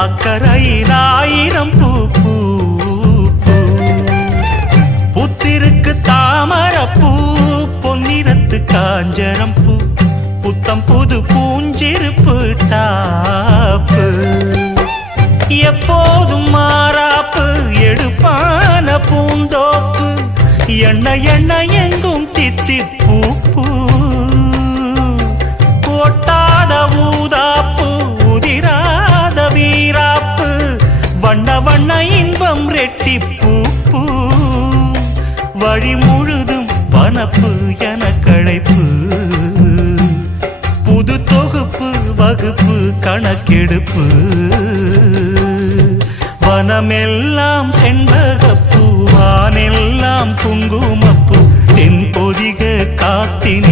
அக்கரையில் ஆயிரம் பூ பூ புத்திருக்கு தாமரப்பூ பொன்னிறத்து காஞ்சரம் பூ புத்தம் புது பூஞ்சிருப்பு டாப்பு எப்போதும் மாறாப்பு எடுப்பான பூந்தோப்பு எண்ண எண்ண எங்கும் தித்திப்பூ பூ ஒட்டாத ஊதாப்பு உதிராத வீராப்பு வண்ண வண்ண இன்பம் ரெட்டிப்பூ பூ வழி முழுதும் வனப்பு என களைப்பு புது தொகுப்பு வகுப்பு கணக்கெடுப்பு வனமெல்லாம் செண்பகப்பூ வானெல்லாம் குங்குமப்பூ தென்பொதிக காத்தினி